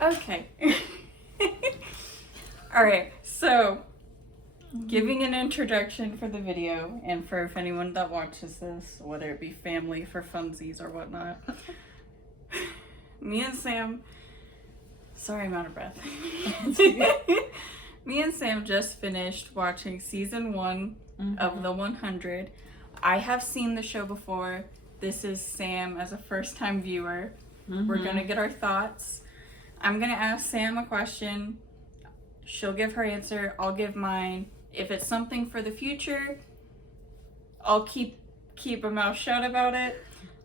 Okay. Alright, so giving an introduction for the video, and for if anyone that watches this, whether it be family for funsies or whatnot, me and Sam, sorry I'm out of breath. Me and Sam just finished watching season 1 of The 100. I have seen the show before. This is Sam as a first-time viewer. We're gonna get our thoughts. I'm gonna ask Sam a question. She'll give her answer. I'll give mine. If it's something for the future, I'll keep a mouth shut about it.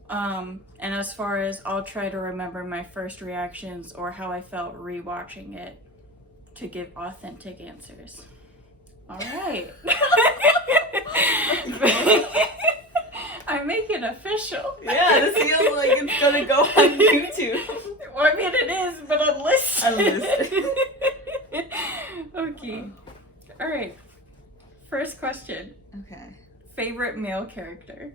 And as far as I'll try to remember my first reactions or how I felt rewatching it to give authentic answers. All right. I make it official. Yeah, this feels like it's gonna go on YouTube. Well, I mean, it is, but unlisted. Okay. All right. First question. Okay. Favorite male character?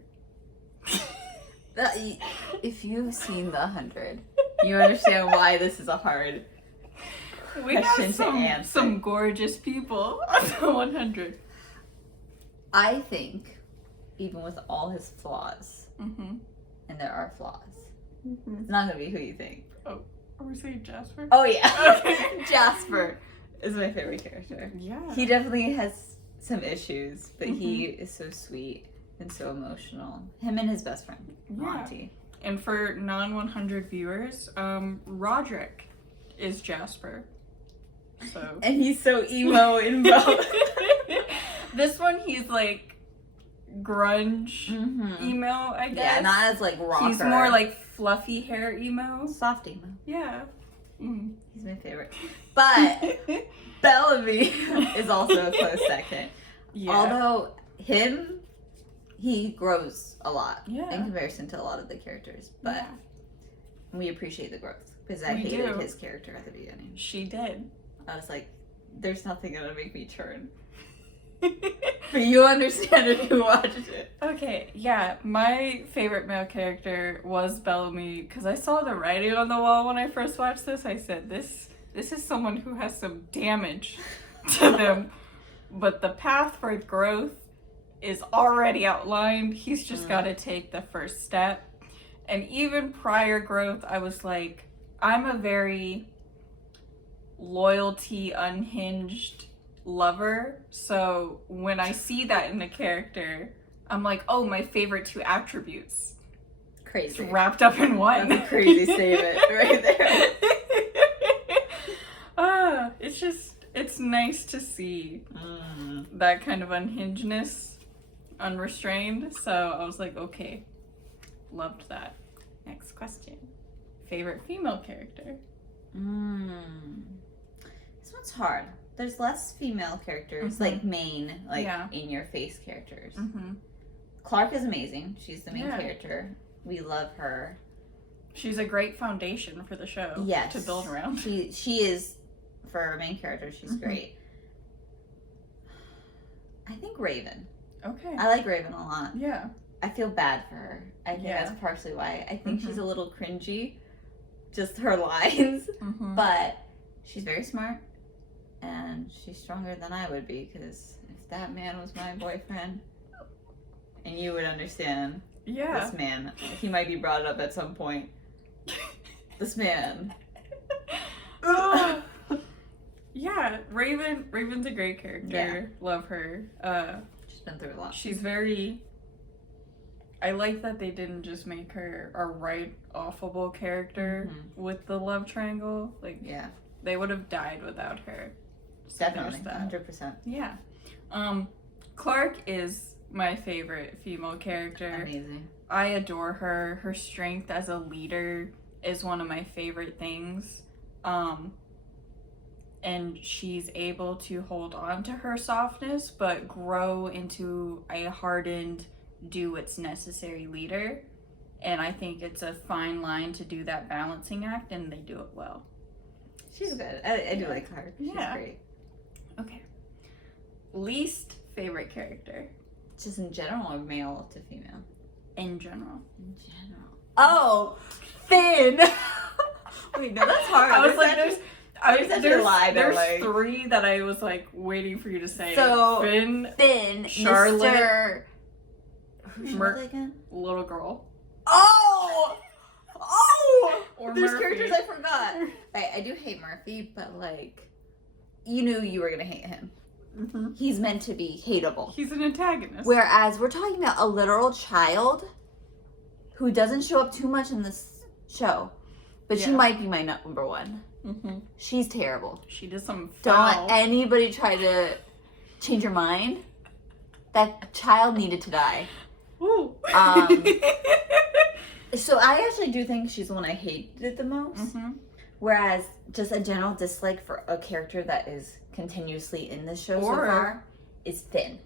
If you've seen The 100, you understand why this is a hard We question got to answer. some gorgeous people on the 100. I think, even with all his flaws, Mm-hmm. and there are flaws, Mm-hmm. it's not gonna be who you think. Are we saying Jasper? Oh yeah, Okay. Jasper is my favorite character. Yeah. He definitely has some issues, but he is so sweet and so emotional. Him and his best friend, Monty. And for non-100 viewers, Roderick is Jasper. So. And he's so emo in both. This one, he's like grunge emo, I guess. Yeah, not as like rocker. He's more like fluffy hair emo. soft emo. Yeah. Mm. He's my favorite. But Bellamy is also a close second. Yeah. Although he grows a lot Yeah. in comparison to a lot of the characters. But Yeah. we appreciate the growth. Because I We hated do. his character at the beginning. She did. I was like, there's nothing gonna make me turn. But you understand if you watched it. Okay, yeah, my favorite male character was Bellamy because I saw the writing on the wall when I first watched this. I said, this is someone who has some damage to them, but the path for growth is already outlined. He's just got to take the first step. And even prior growth, I was like, I'm a very loyalty unhinged lover, so when I see that in a character, I'm like, oh, my favorite 2 attributes. Crazy. It's wrapped up in one. That's a crazy statement right there. It's nice to see that kind of unhingedness, unrestrained, so I was like, okay, loved that. Next question. Favorite female character? This one's hard. There's less female characters, like main, in your face characters. Clark is amazing. She's the main character. We love her. She's a great foundation for the show. Yes. To build around. She is, for a main character, she's great. I think Raven. Okay. I like Raven a lot. Yeah. I feel bad for her. I think that's partially why. I think she's a little cringy, just her lines. But she's very smart, and she's stronger than I would be, because if that man was my boyfriend, and you would understand this man, he might be brought up at some point. This man. Yeah, Raven's a great character. Love her. She's been through a lot. She's very... I like that they didn't just make her a right-offable character with the love triangle. Like, they would have died without her. So Definitely, 100%. Yeah. Clark is my favorite female character. Amazing. I adore her. Her strength as a leader is one of my favorite things. And she's able to hold on to her softness, but grow into a hardened, do what's necessary leader. And I think it's a fine line to do that balancing act, and they do it well. She's good. I do like her. She's great. Okay. Least favorite character? Just in general, or male to female? In general. In general. Oh, Finn! Wait, no, that's hard. I was like, there's like, 3 that I was like waiting for you to say. So Finn, Charlotte, Mr. Who's Charlotte again? Little girl. Oh! Or There's Murphy. characters I forgot. I do hate Murphy, but like, you knew you were gonna hate him. Mm-hmm. He's meant to be hateable. He's an antagonist. Whereas we're talking about a literal child who doesn't show up too much in this show, but she might be my number one. Mm-hmm. She's terrible. She did some Don't foul. let anybody try to change her mind. That child needed to die. Ooh. So I actually do think she's the one I hated the most. Mm-hmm. Whereas just a general dislike for a character that is continuously in this show so far is Finn.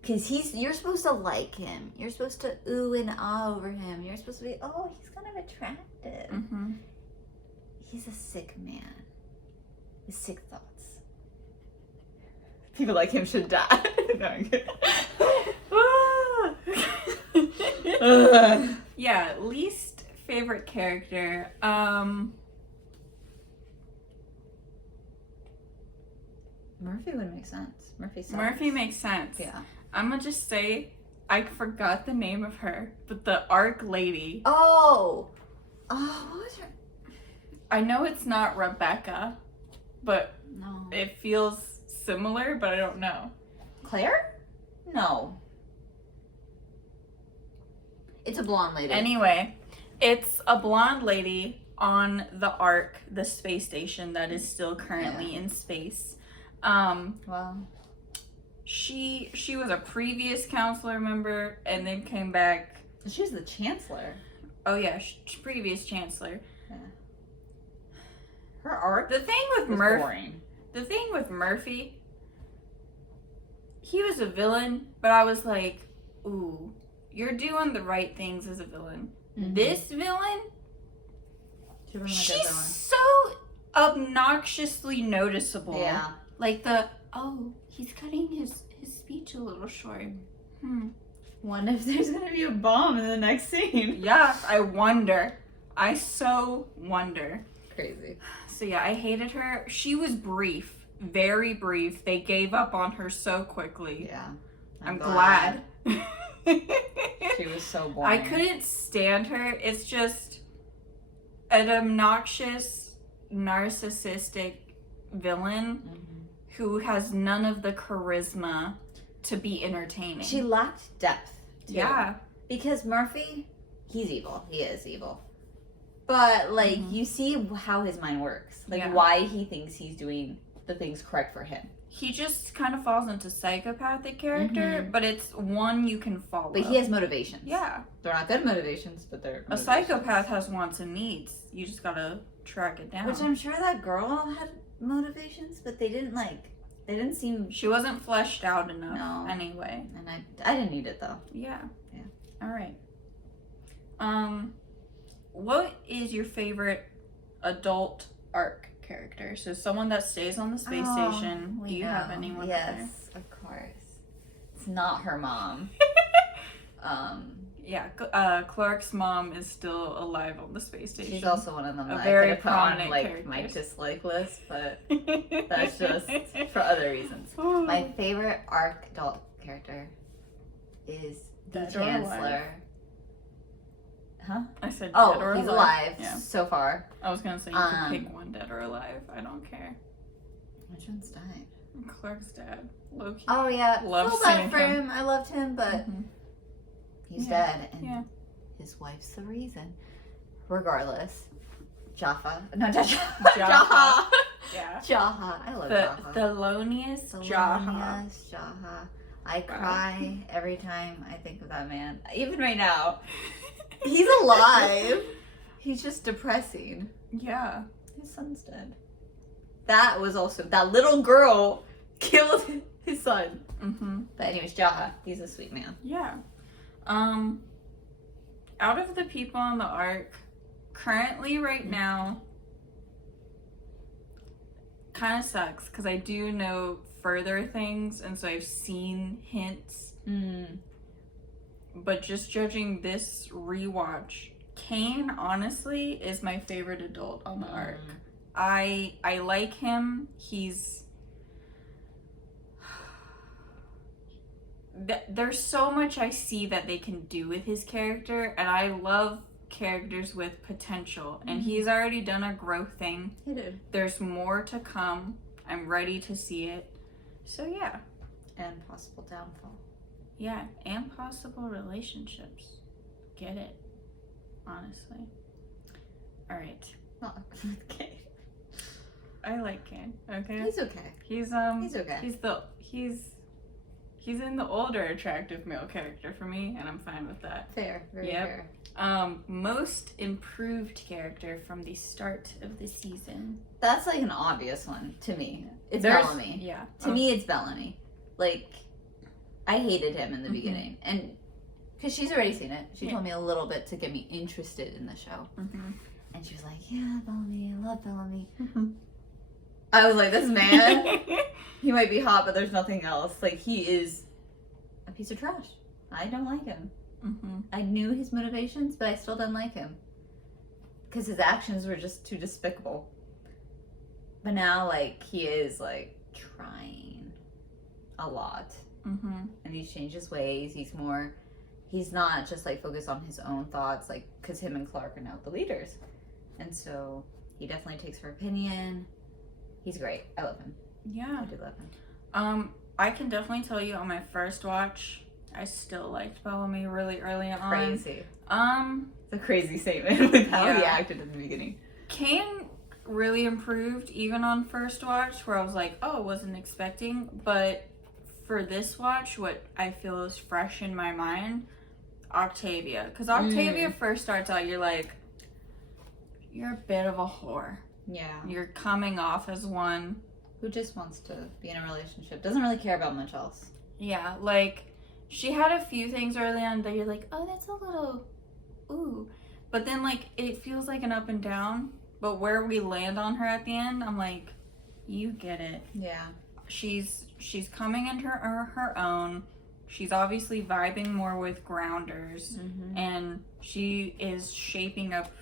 Because you're supposed to like him. You're supposed to ooh and ah over him. You're supposed to be, oh, he's kind of attractive. Mm-hmm. He's a sick man with sick thoughts. People like him should die. No, I'm kidding. Yeah, least favorite character. Murphy would make sense. Murphy sucks. Murphy makes sense. Yeah. I'm gonna just say I forgot the name of her, but the ARC lady. Oh, what was her? I know it's not Rebecca, but No. it feels similar, but I don't know. Claire? No. It's a blonde lady. Anyway, it's a blonde lady on the ARC, the space station that is still currently in space. Wow. She was a previous counselor member and then came back. She's the chancellor. Oh yeah, previous chancellor. Yeah. Her arc. The thing with Murphy, he was a villain, but I was like, ooh, you're doing the right things as a villain. Mm-hmm. This villain, she's villain. so obnoxiously noticeable. Yeah. Like he's cutting his speech a little short. Wonder if there's gonna be a bomb in the next scene. Yeah, I wonder. I so wonder. Crazy. So yeah, I hated her. She was brief, very brief. They gave up on her so quickly. Yeah. I'm glad. She was so boring. I couldn't stand her. It's just an obnoxious, narcissistic villain who has none of the charisma to be entertaining. She lacked depth, too. Yeah. Because Murphy, he's evil. He is evil. But, like, you see how his mind works. Like, why he thinks he's doing the things correct for him. He just kind of falls into psychopathic character, but it's one you can follow. But he has motivations. Yeah. They're not good motivations, but they're A psychopath has wants and needs. You just gotta track it down. Which I'm sure that girl had motivations, but they didn't seem... She wasn't fleshed out enough. No. Anyway. And I didn't need it, though. Yeah. Yeah. All right. What is your favorite adult arc character? So someone that stays on the space station. Do you have anyone there? Yes, of course. It's not her mom. Yeah, Clark's mom is still alive on the space station. She's also one of them that very I could put on prominent my character. dislike list, but that's just for other reasons. My favorite arc adult character is the Dead or Chancellor. alive? Huh? I said dead or he's alive. alive Yeah. so far. I was gonna say you could pick one, dead or alive. I don't care. Which one's died? Clark's dad. Loki. Oh yeah, Love feel bad seeing for him. him. I loved him, but he's dead, and his wife's the reason. Regardless, Jaffa. No, Jaha. Jaha. Yeah. Jaha. I love Jaha. Thelonious Jaha. Thelonious Jaha. I cry every time I think of that man. Even right now. He's alive. He's just depressing. Yeah. His son's dead. That was also, that little girl killed his son. But anyways, Jaha, he's a sweet man. Yeah. Out of the people on the arc, currently right now, kind of sucks because I do know further things, and so I've seen hints. But just judging this rewatch, Kane, honestly, is my favorite adult on the arc. I like him. There's so much I see that they can do with his character, and I love characters with potential. And he's already done a growth thing. He did. There's more to come. I'm ready to see it. So yeah. And possible downfall. Yeah, and possible relationships. Get it. Honestly. Alright. Okay. I like Kane. Okay. He's okay. He's okay. He's in the older attractive male character for me, and I'm fine with that. Fair. Very fair. Most improved character from the start of the season. That's like an obvious one to me. It's Bellamy. Yeah. To me, it's Bellamy. Like, I hated him in the beginning, and because she's already seen it, she told me a little bit to get me interested in the show, and she was like, "Yeah, Bellamy, I love Bellamy." I was like, "This man, he might be hot, but there's nothing else. Like, he is a piece of trash. I don't like him." I knew his motivations, but I still didn't like him because his actions were just too despicable. But now, like, he is like trying a lot, and he's changed his ways. He's not just like focused on his own thoughts, like, because him and Clark are now the leaders, and so he definitely takes her opinion. He's great. I love him. Yeah, I do love him. I can definitely tell you on my first watch, I still liked Bellamy really early on. Crazy. It's a crazy statement with how he acted in the beginning. Kane really improved even on first watch, where I was like, oh, wasn't expecting. But for this watch, what I feel is fresh in my mind, Octavia. Because Octavia first starts out, you're like, you're a bit of a whore. Yeah. You're coming off as one who just wants to be in a relationship. Doesn't really care about much else. Yeah, like, she had a few things early on that you're like, oh, that's a little, ooh. But then, like, it feels like an up and down. But where we land on her at the end, I'm like, you get it. Yeah. She's coming into her own. She's obviously vibing more with grounders. And she is shaping up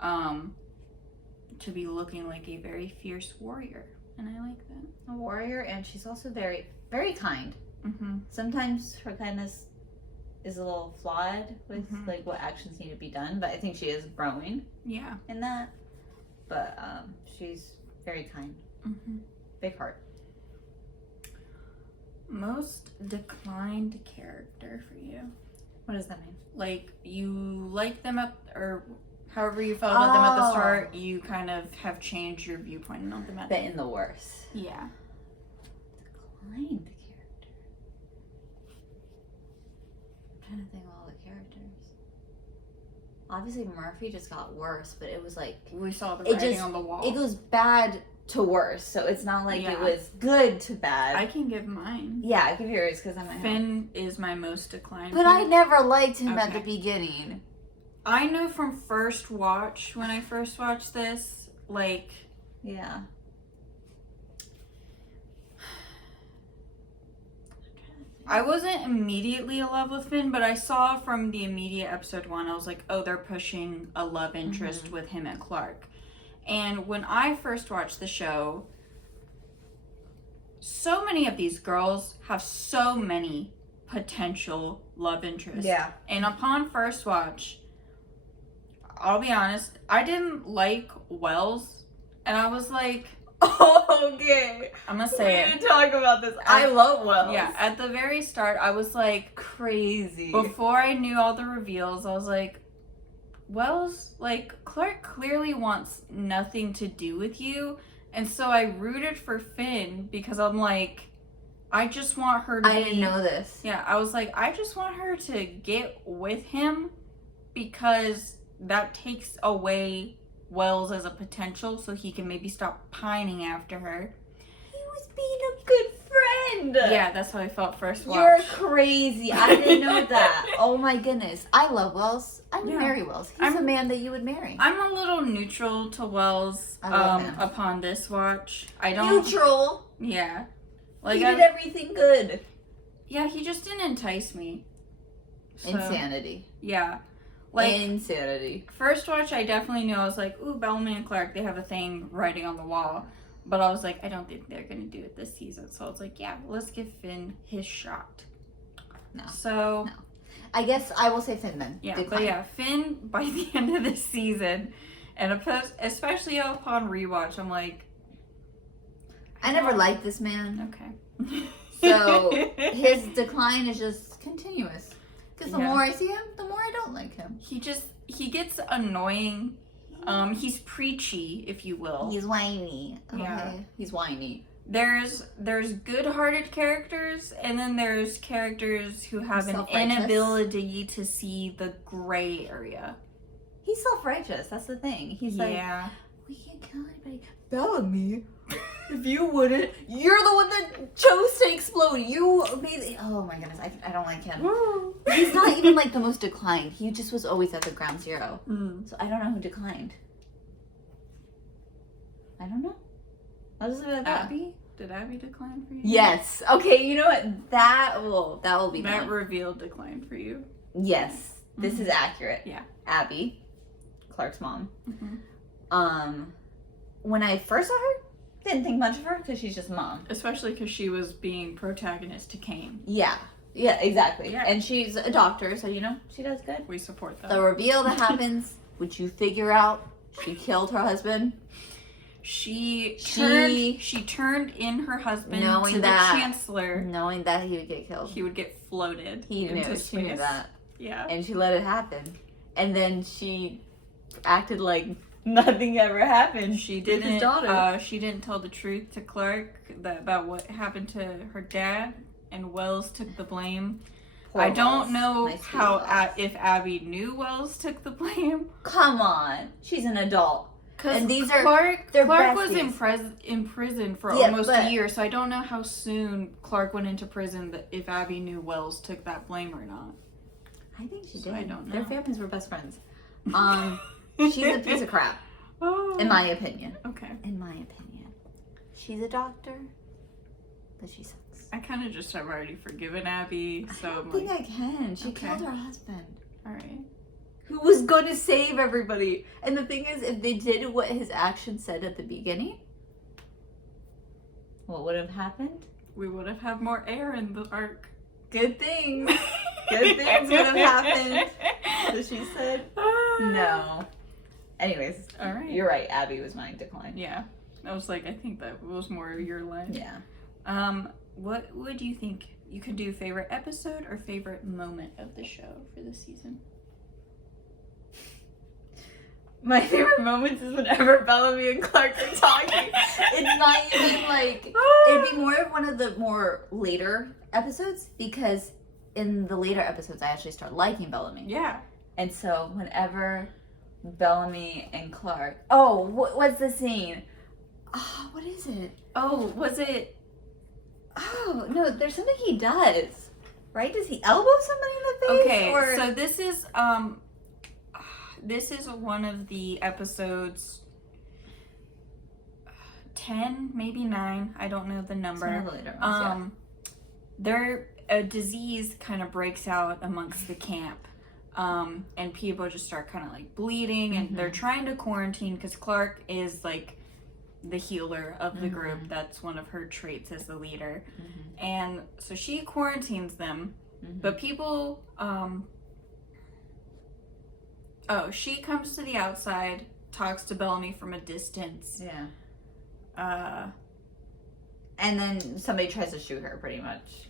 to be looking like a very fierce warrior. And I like that. A warrior, and she's also very, very kind. Sometimes her kindness is a little flawed with like what actions need to be done, but I think she is growing. Yeah. In that. But she's very kind. Big heart. Most declined character for you. What does that mean? Like, you like them or however you felt about them at the start, you kind of have changed your viewpoint on them at the end. But in the worst. Yeah. Declined character. I'm trying to think of all the characters. Obviously Murphy just got worse, but it was like, we saw the writing on the wall. It goes bad to worse, so it's not like it was good to bad. I can give mine. Yeah, give yours, because I'm Finn is my most declined. But I never liked him at the beginning. I knew from first watch, when I first watched this, like... Yeah. I wasn't immediately in love with Finn, but I saw from the immediate episode 1, I was like, oh, they're pushing a love interest with him and Clark. And when I first watched the show, so many of these girls have so many potential love interests. Yeah. And upon first watch, I'll be honest, I didn't like Wells, and I was like, okay, I'm gonna say we need to talk about this. I love Wells. Yeah, at the very start, I was like, crazy. Before I knew all the reveals, I was like, Wells, like, Clark clearly wants nothing to do with you, and so I rooted for Finn because I'm like, I just want her to I didn't know this. Yeah, I was like, I just want her to get with him because that takes away Wells as a potential, so he can maybe stop pining after her. He was being a good friend. Yeah, that's how I felt first watch. You're crazy. I didn't know that. Oh my goodness. I love Wells. I would marry Wells. He's a man that you would marry. I'm a little neutral to Wells upon this watch. I don't... Neutral? Yeah. Like, he did everything good. Yeah, he just didn't entice me. So, insanity. Yeah. Like, insanity. First watch, I definitely knew. I was like, ooh, Bellamy and Clark, they have a thing writing on the wall. But I was like, I don't think they're going to do it this season. So I was like, yeah, let's give Finn his shot. No. So... No. I guess I will say Finn then. Yeah, Decline. but yeah, Finn, by the end of this season, and especially upon rewatch, I'm like... I never liked this man. Okay. So his decline is just continuous. Because the Yeah. more I see him, the more I don't like him. He gets annoying. He's preachy, if you will. He's whiny. Okay. Yeah. He's whiny. There's good-hearted characters, and then there's characters who have an Self-righteous. inability to see the gray area. He's self-righteous. That's the thing. He's like, we can't kill anybody. Bellamy, if you wouldn't, you're the one that chose to explode. You made it. Oh my goodness, I don't like him. He's not even like the most declined. He just was always at the ground zero. So I don't know who declined. I don't know. I'll just leave it at that. Abby? Did Abby decline for you? Yes. Okay, you know what? That will be That fun. reveal declined for you. Yes. This is accurate. Yeah. Abby, Clark's mom. Mm-hmm. When I first saw her, didn't think much of her because she's just mom. Especially because she was being protagonist to Kane. Yeah. Yeah, exactly. Yeah. And she's a doctor, so she does good. We support that. The reveal that happens, which you figure out, she killed her husband. She turned in her husband Knowing to that- the Chancellor. Knowing that he would get killed. He would get floated He into knew. space. She knew that. Yeah. And she let it happen. And then she acted like nothing ever happened. She with his didn't. daughter. She didn't tell the truth to Clark about what happened to her dad, and Wells took the blame. Poor I don't Wells. know Nice how Wells. if Abby knew Wells took the blame. Come on. She's an adult. Because And these are- Clark they're was besties. in prison for Yeah, almost but- a year, so I don't know how soon Clark went into prison. That if Abby knew Wells took that blame or not. I think she So did. I don't Their know. families were best friends. She's a piece of crap, Oh. in my opinion. Okay. In my opinion. She's a doctor, but she sucks. I kind of just have already forgiven Abby, so I I'm don't think like, I can. She okay. killed her husband. all right. Who was going to save everybody. And the thing is, if they did what his actions said at the beginning, what would have happened? We would have had more air in the arc. Good things. Good things would have happened. So she said, no. Anyways, All right. you're right. Abby was my decline. Yeah. I was like, I think that was more your line. Yeah. What would you think? You could do favorite episode or favorite moment of the show for this season? My favorite moments is whenever Bellamy and Clark are talking. It's not even like, it'd be more of one of the more later episodes because in the later episodes I actually start liking Bellamy. Yeah. And so whenever Bellamy and Clark, what's the scene? Oh, what is it? Oh, was it? Oh, no, there's something he does. Right? Does he elbow somebody in the face? Okay, Or... so this is one of the episodes 10, maybe 9. I don't know the number. It's one of the later ones, A disease kind of breaks out amongst the camp. And people just start kind of like bleeding, and they're trying to quarantine because Clark is like the healer of the group. That's one of her traits as the leader. And so she quarantines them, but people, she comes to the outside, talks to Bellamy from a distance. Yeah. And then somebody tries to shoot her, pretty much.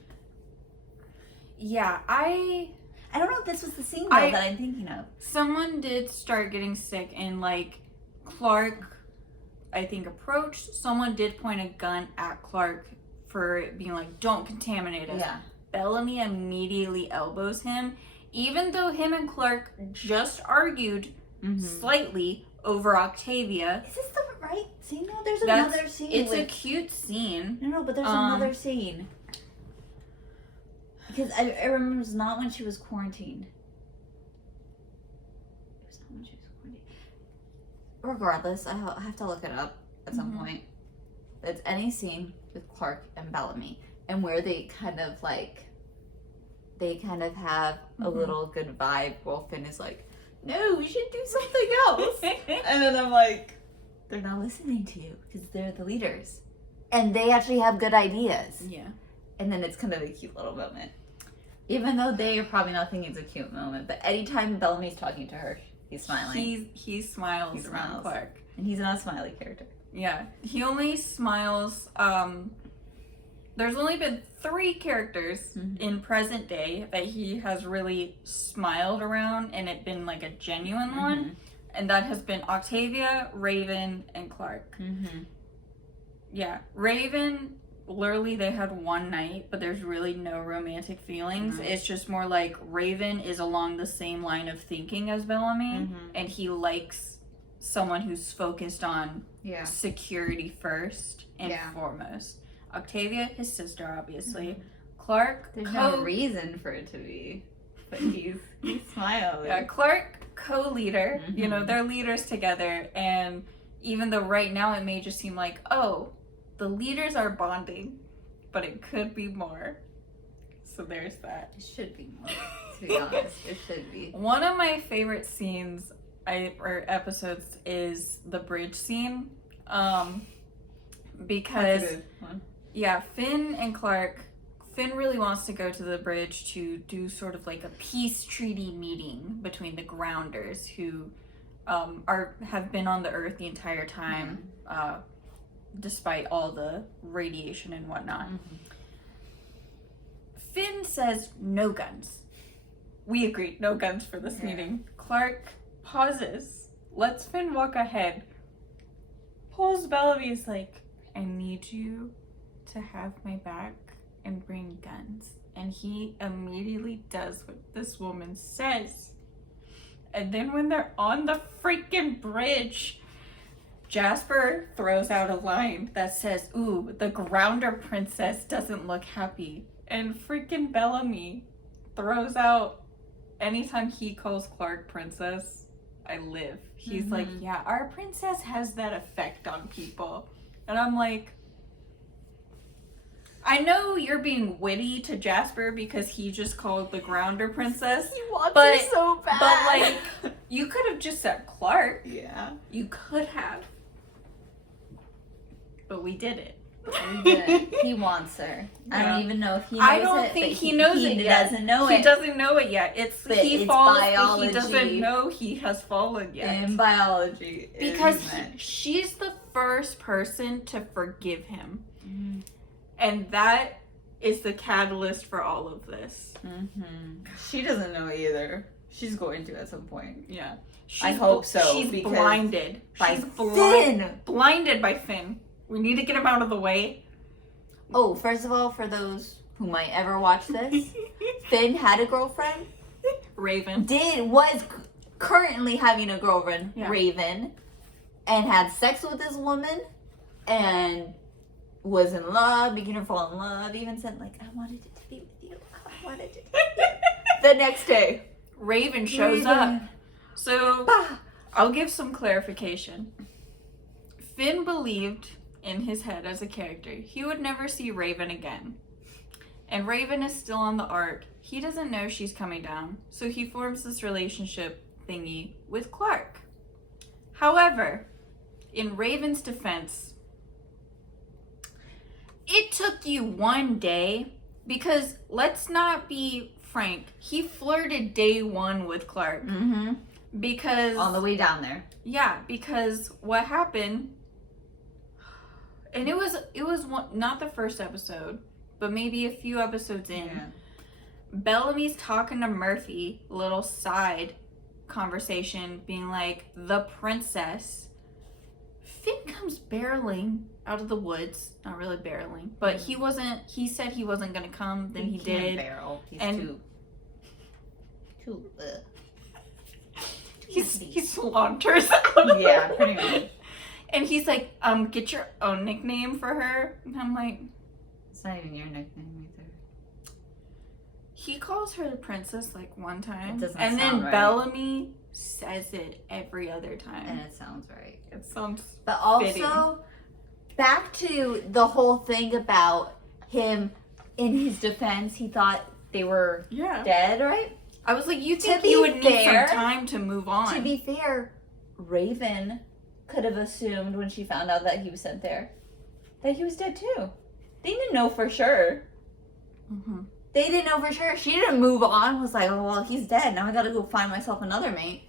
Yeah, I don't know if this was the scene, though, that I'm thinking of. Someone did start getting sick, and like Clark, I think, approached. Someone did point a gun at Clark for it being like, don't contaminate us. Yeah. Bellamy immediately elbows him, even though him and Clark just argued slightly over Octavia. Is this the right scene? No, there's another scene. It's a cute scene. No, but there's another scene. Because I remember it was not when she was quarantined. It was not when she was quarantined. Regardless, I have to look it up at some point. It's any scene with Clark and Bellamy, and where they kind of have a little good vibe. While Finn is like, no, we should do something else. And then I'm like, they're not listening to you because they're the leaders. And they actually have good ideas. Yeah. And then it's kind of a cute little moment. Even though they are probably not thinking it's a cute moment. But anytime Bellamy's talking to her, he's smiling. He smiles around Clark. And he's not a smiley character. Yeah. He only smiles. There's only been 3 characters in present day that he has really smiled around and it been like a genuine one. And that has been Octavia, Raven, and Clark. Yeah. Raven, literally they had one night, but there's really no romantic feelings. It's just more like Raven is along the same line of thinking as Bellamy, and he likes someone who's focused on security first and foremost. Octavia, his sister, obviously. Clark, there's no reason for it to be, but he's smiling. Yeah, Clark, co-leader. You know, they're leaders together, and even though right now it may just seem like, oh, the leaders are bonding, but it could be more. So there's that. It should be more, to be honest. It should be. One of my favorite scenes or episodes is the bridge scene. Because That's a good one. Yeah, Finn and Clark. Finn really wants to go to the bridge to do sort of like a peace treaty meeting between the Grounders, who have been on the Earth the entire time, despite all the radiation and whatnot. Finn says no guns. We agreed, no guns for this meeting. Clark pauses, lets Finn walk ahead, pulls Bellamy, is like, I need you to have my back and bring guns. And he immediately does what this woman says. And then when they're on the freaking bridge, Jasper throws out a line that says, ooh, the Grounder princess doesn't look happy. And freaking Bellamy throws out, anytime he calls Clark princess, I live. He's like, yeah, our princess has that effect on people. And I'm like, I know you're being witty to Jasper because he just called the Grounder princess. He wants her so bad. But, like, you could have just said Clark. Yeah. You could have. But we did it. We did. He wants her. I don't even know if he knows it. I don't think he knows it yet. He doesn't know it. He doesn't know it yet. It's falls, biology. But he doesn't know he has fallen yet. In biology. Because she's the first person to forgive him. And that is the catalyst for all of this. She doesn't know either. She's going to at some point. Yeah. I hope so. She's blinded. By She's Finn. Blinded by Finn. We need to get him out of the way. Oh, first of all, for those who might ever watch this, Finn had a girlfriend. Raven. Was currently having a girlfriend, Raven, and had sex with this woman, and was in love, making her fall in love, even said, like, I wanted it to be with you. I wanted it to be with you. The next day, Raven shows up. So, I'll give some clarification. Finn believed in his head as a character he would never see Raven again. And Raven is still on the ark. He doesn't know she's coming down. So he forms this relationship thingy with Clark. However, in Raven's defense, it took you one day, because let's not be frank, he flirted day one with Clark. Because on the way down there. Yeah, because what happened, and it was not the first episode, but maybe a few episodes in. Bellamy's talking to Murphy, little side conversation, being like, the princess. Finn comes barreling out of the woods. Not really barreling, but he said he wasn't gonna come, then he did. Barrel. He's and too he saunters out. Yeah, pretty much. And he's like, get your own nickname for her. And I'm like, it's not even your nickname either. He calls her the princess like one time. It doesn't and sound then right. Bellamy says it every other time. And it sounds right. It sounds But also, fitting. Back to the whole thing about him, in his defense, he thought they were dead, right? I was like, you To think be you would need fair- some time to move on. To be fair, Raven could have assumed when she found out that he was sent there that he was dead too. They didn't know for sure. Mm-hmm. They didn't know for sure. She didn't move on. Was like, oh well, he's dead. Now I gotta go find myself another mate.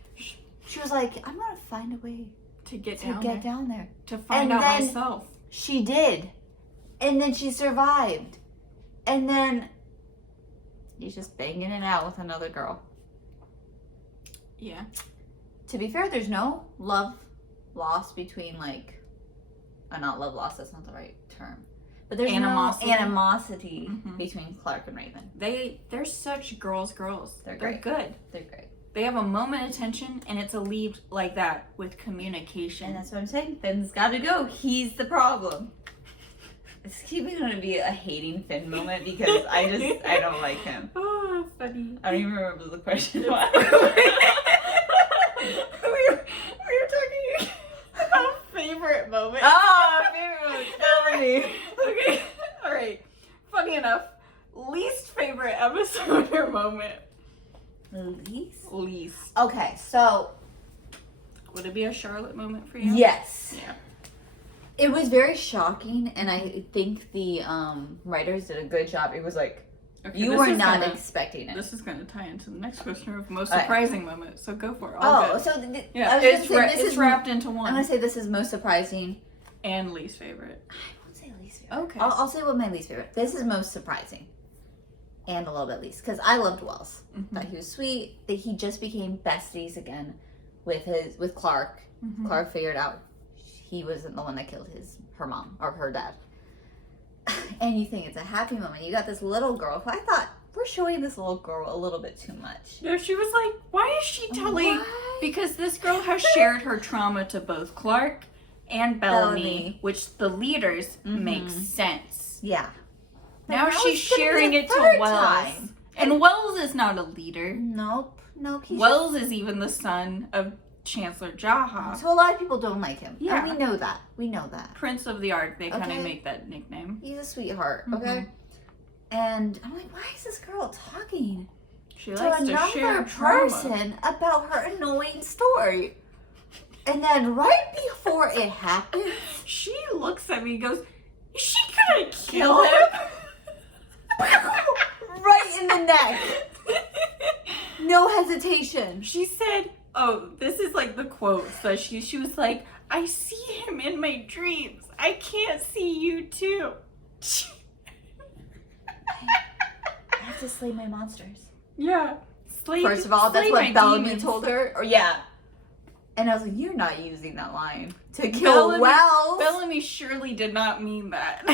She was like, I'm gonna find a way To get to get down there. To find And out then- myself. She did, and then she survived, and then he's just banging it out with another girl. Yeah. To be fair, there's no love lost between not love lost. That's not the right term. But there's Animosity. no animosity Mhm. between Clark and Raven. They're such girls. They're They're great. good. They're great. They have a moment of tension, and it's alleviated like that with communication. And that's what I'm saying. Finn's got to go. He's the problem. It's keeping going to be a hating Finn moment because I don't like him. Oh, funny. I don't even remember the question. we were talking about favorite moment. Oh, favorite moment. Tell me. Okay, all right. Funny enough, least favorite episode or moment. Least. Okay, so Would it be a Charlotte moment for you? yes. Yeah. It was very shocking, and I think the writers did a good job. It was like, Okay, you this were is not gonna- expecting it. This is going to tie into the next question of most All right. surprising moment. So go for it. All Oh, good. so Yeah, I was it's, gonna say this it's is wrapped into I'm one. gonna say this is most surprising. And least favorite. I won't say least favorite. Okay. I'll say what my least favorite. This is most surprising, and a little bit least because I loved Wells. Mhm. Thought he was sweet. That he just became besties again with Clark. Mhm. Clark figured out he wasn't the one that killed her mom or her dad. And you think it's a happy moment. You got this little girl who I thought we're showing this little girl a little bit too much. Yeah, she was like, why is she telling? Why? Because this girl has shared her trauma to both Clark and Bellamy, Bellamy. which the leaders Mhm. make sense. Yeah. Now But she's it's gonna be sharing the it to third Wells. time. And Wells is not a leader. Nope. He's Wells is even the son of Chancellor Jaha. so a lot of people don't like him. Yeah. And we know that. We know that. Prince of the Ark, they kind Okay. of make that nickname. He's a sweetheart, Mhm. okay? And I'm like, why is this girl talking She to likes to share another trauma. person about her annoying story? And then right before it happens, She looks at me and goes, is she gonna kill him? right in the neck. No hesitation. She said, oh, this is like the quote. So she was like, I see him in my dreams. I can't see you too. I have to slay my monsters. Yeah. First of all, that's slay my what Bellamy demons. told her. Or yeah. And I was like, you're not using that line to kill Bellamy- Wells. Bellamy surely did not mean that.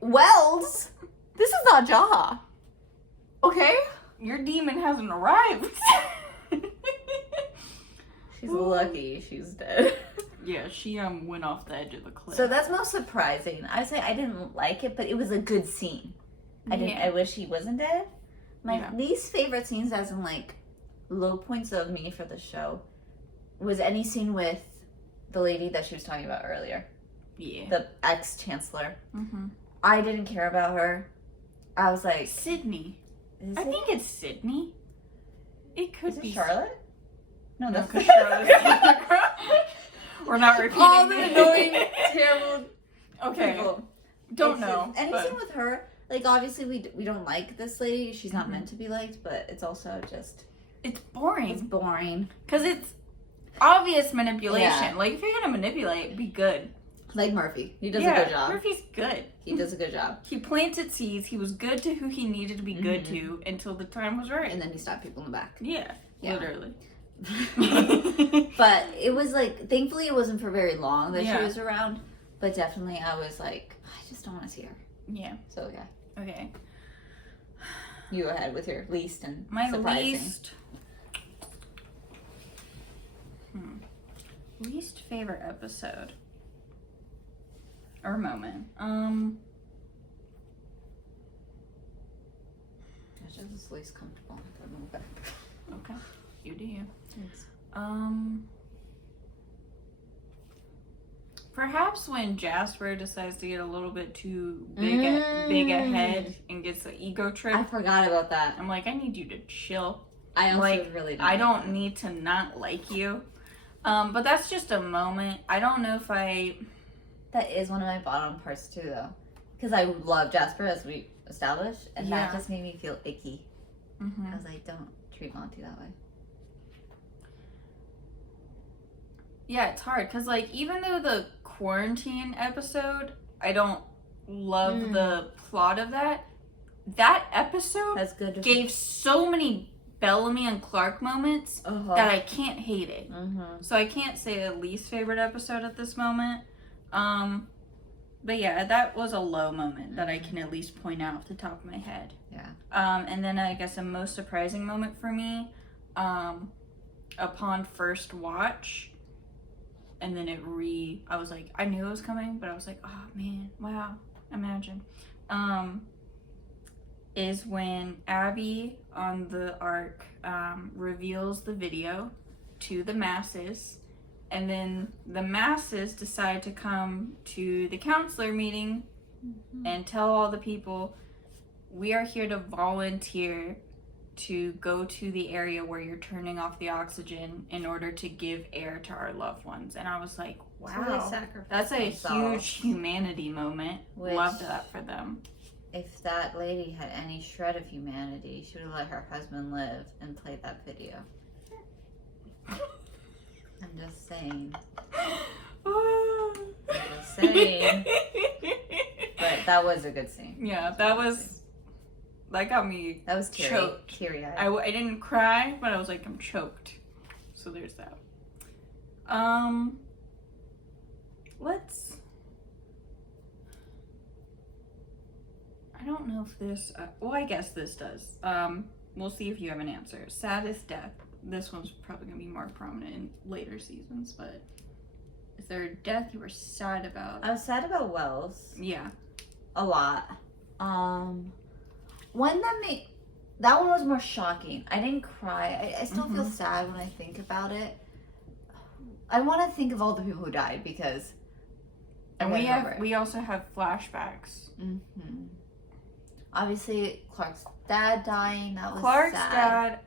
Wells? This is not Jaha. Okay? Your demon hasn't arrived. She's lucky she's dead. Yeah, she went off the edge of the cliff. So that's most surprising. I would say I didn't like it, but it was a good scene. I wish he wasn't dead. My Yeah. least favorite scenes, as in like low points of me for the show, was any scene with the lady that she was talking about earlier, Yeah. the ex-chancellor. Mm-hmm. I didn't care about her. I was like, Sydney. is I it, think it's Sydney. It could is be it Charlotte? No, No, that's because Charlotte's We're not repeating all the it. annoying, terrible Okay. people. Don't It's know. just- Any but- scene with her, like obviously we don't like this lady. She's not Mhm. meant to be liked, but it's also just It's it's boring. boring. Because it's obvious manipulation. Yeah. Like, if you're going to manipulate, be good. Like Murphy, he does yeah, a good job. Murphy's good. He does a good job, He planted seeds. He was good to who he needed to be good Mhm. to until the time was right. and then he stabbed people in the back. Yeah, Yeah. literally. But it was like, thankfully, it wasn't for very long that Yeah. she was around. But definitely, I was like, I just don't want to see her. Yeah. So yeah, Okay. you go ahead with your least and My surprising. least. Least favorite episode or moment. Gosh, this is least comfortable. Okay. Okay. You do you. Thanks. Perhaps when Jasper decides to get a little bit too big ahead and gets the ego trip. I forgot about that. I'm like, I need you to chill. I also like, really don't. I don't need to not like you. But that's just a moment. I don't know if That is one of my bottom parts too, though, because I love Jasper, as we established, and that just made me feel icky. I was like, don't treat Monty that way. Yeah, it's hard because, like, even though the quarantine episode, I don't love the plot of that. That episode That's good. Gave so many Bellamy and Clark moments that I can't hate it. So I can't say a least favorite episode at this moment. But yeah, that was a low moment that I can at least point out off the top of my head. Yeah. And then I guess a most surprising moment for me, upon first watch, and then I was like, I knew it was coming, but I was like, oh man, wow, imagine. Is when Abby on the Ark reveals the video to the masses, and then the masses decide to come to the counselor meeting and tell all the people, we are here to volunteer to go to the area where you're turning off the oxygen in order to give air to our loved ones. And I was like, wow, that's a huge humanity moment. Loved that for them. If that lady had any shred of humanity, she would have let her husband live and played that video. I'm just saying. But that was a good scene. Yeah, that got me. That was choked. Teary-eyed. I didn't cry, but I was like, I'm choked. So there's that. I don't know if this. Well, I guess this does. We'll see if you have an answer. Saddest death. This one's probably gonna be more prominent in later seasons, but is there a death you were sad about? I was sad about Wells. Yeah. A lot. One that one was more shocking. I didn't cry. I still feel sad when I think about it. I want to think of all the people who died because. And we also have flashbacks. Obviously, Clark's dad dying. That was Clark's sad. dad,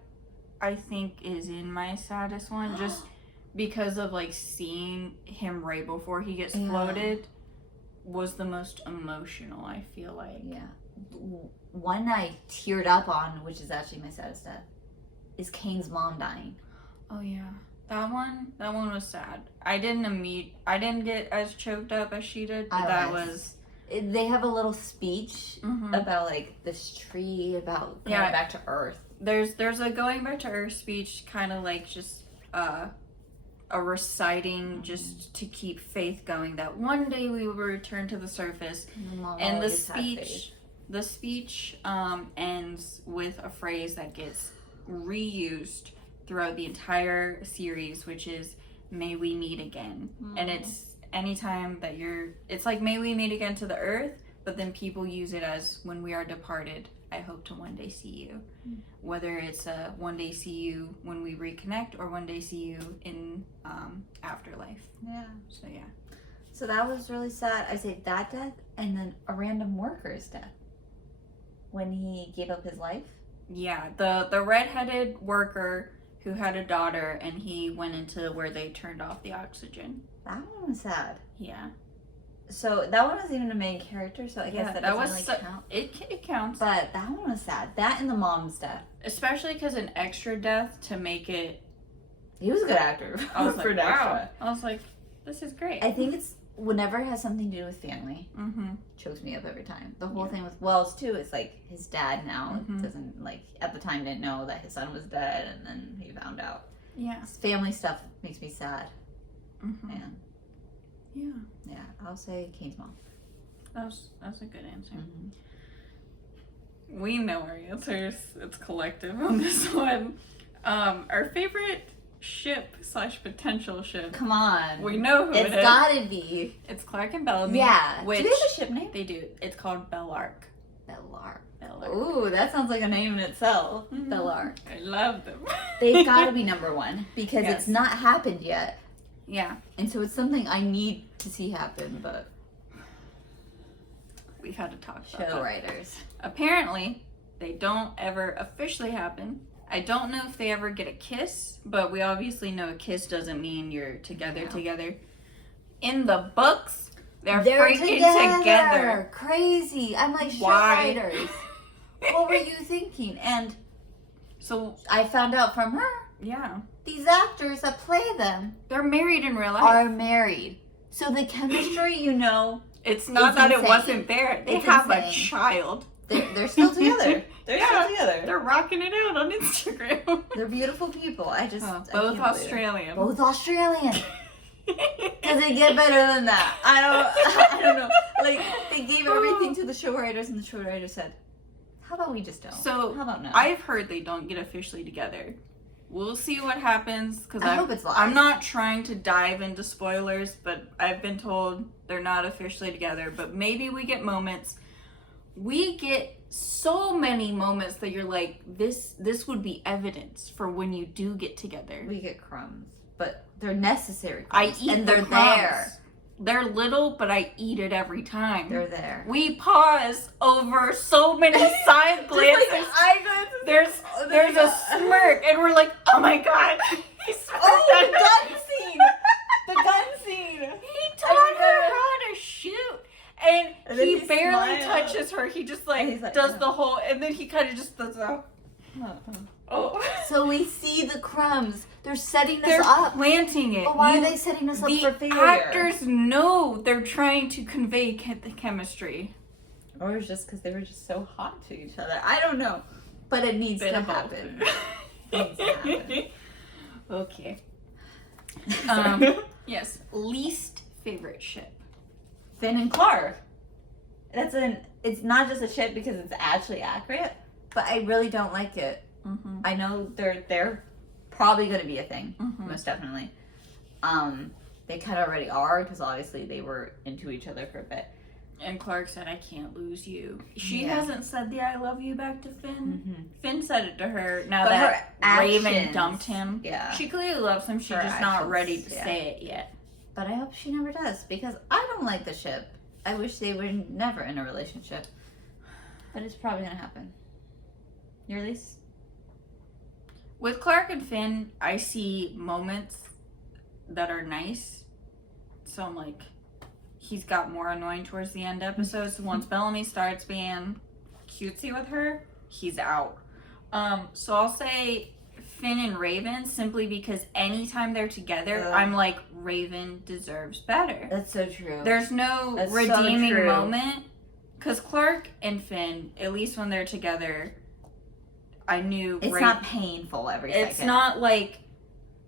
I think, is in my saddest one, just because of like seeing him right before he gets floated was the most emotional. I feel like. Yeah. One I teared up on, which is actually my saddest death, is Kane's mom dying. Oh yeah, that one was sad. I didn't get as choked up as she did, but that was. They have a little speech about like this tree, about going back to Earth. There's a going back to Earth speech, kind of like just a reciting just to keep faith going that one day we will return to the surface. And the speech ends with a phrase that gets reused throughout the entire series, which is "May we meet again." And it's anytime that it's like "May we meet again" to the earth, but then people use it as "when we are departed, I hope to one day see you." Whether it's a one day see you when we reconnect or one day see you in afterlife. Yeah. So yeah. So that was really sad. I say that death, and then a random worker's death when he gave up his life. Yeah, the redheaded worker who had a daughter, and he went into where they turned off the oxygen. That one was sad. Yeah. So that one was even a main character, so I guess that doesn't really count. It counts. But that one was sad. That and the mom's death. Especially because an extra death to make it. He was a good actor. I was like, wow. I was like, this is great. I think it's whenever it has something to do with family. Chokes me up every time. The whole thing with Wells too is like his dad now doesn't like at the time didn't know that his son was dead, and then he found out. Yeah. His family stuff makes me sad. Man. Yeah. I'll say Kane's mom. That's a good answer. We know our answers. It's collective on this one. Our favorite ship / potential ship. Come on. We know who it is. It's gotta be. It's Clark and Bellamy. Yeah. Which do they have a ship name? They do. It's called Bellark. Bellark. Bellark. Ooh, that sounds like a name in itself. Bellark. I love them. They've gotta be number one because it's not happened yet. Yeah. And so it's something I need to see happen, but we've had to talk about show writers. Apparently, they don't ever officially happen I don't know if they ever get a kiss, but we obviously know a kiss doesn't mean you're together. In the books, they're freaking together. Crazy. I'm like, Why? show writers. What were you thinking? And so I found out from her, yeah, these actors that play them they're married in real life. are married. So the chemistry, it's not that insane. it wasn't there. They It's have a insane. child. they're still together. They're still together. They're rocking it out on Instagram. They're beautiful people. I Both can't believe it. Australian. Both Australian. Does it get better than that? I don't know. Like, they gave everything to the show writers, and the show writers said, how about we just don't? So, how about no? I've heard they don't get officially together. We'll see what happens, because I hope it's lies. I'm not trying to dive into spoilers, but I've been told they're not officially together, but maybe we get moments. We get so many moments that you're like, this would be evidence for when you do get together. We get crumbs, but they're necessary I crumbs, eat and the they're crumbs. there. They're little, but I eat it every time. They're there. We pause over so many side glances. There's a smirk, and we're like, oh my god. He smirked Oh, at the her. gun scene! The gun scene! He taught her how to shoot. And And then he he barely smiles. touches her. He just And he's like, does the whole, and then he kind of just does that. Oh. So we see the crumbs. They're setting us They're up. planting it. But why are they setting us up The for failure? actors know they're trying to convey the chemistry. Or it's just because they were just so hot to each other. I don't know. But it needs Bit to of both. happen. It needs to happen. Okay. Sorry. Yes. Least favorite ship. Finn and Clark. It's not just a ship because it's actually accurate, but I really don't like it. Mm-hmm. I know they're probably going to be a thing, Mhm. most definitely. They kind of already are because obviously they were into each other for a bit. And Clark said, I can't lose you. She Yeah. hasn't said the I love you back to Finn. Mm-hmm. Finn said it to her now But that her Raven actions, dumped him. Yeah. She clearly loves him. She's Her just not actions, ready to yeah. say it yet. But I hope she never does because I don't like the ship. I wish they were never in a relationship. But it's probably going to happen. Your least? With Clark and Finn, I see moments that are nice. So I'm like, he's got more annoying towards the end episodes. So once Bellamy starts being cutesy with her, he's out. So I'll say Finn and Raven simply because anytime they're together, Ugh. I'm like, Raven deserves better. That's so true. There's no That's so redeeming true. moment. Because Clark and Finn, at least when they're together, I knew It's not painful every second. It's not like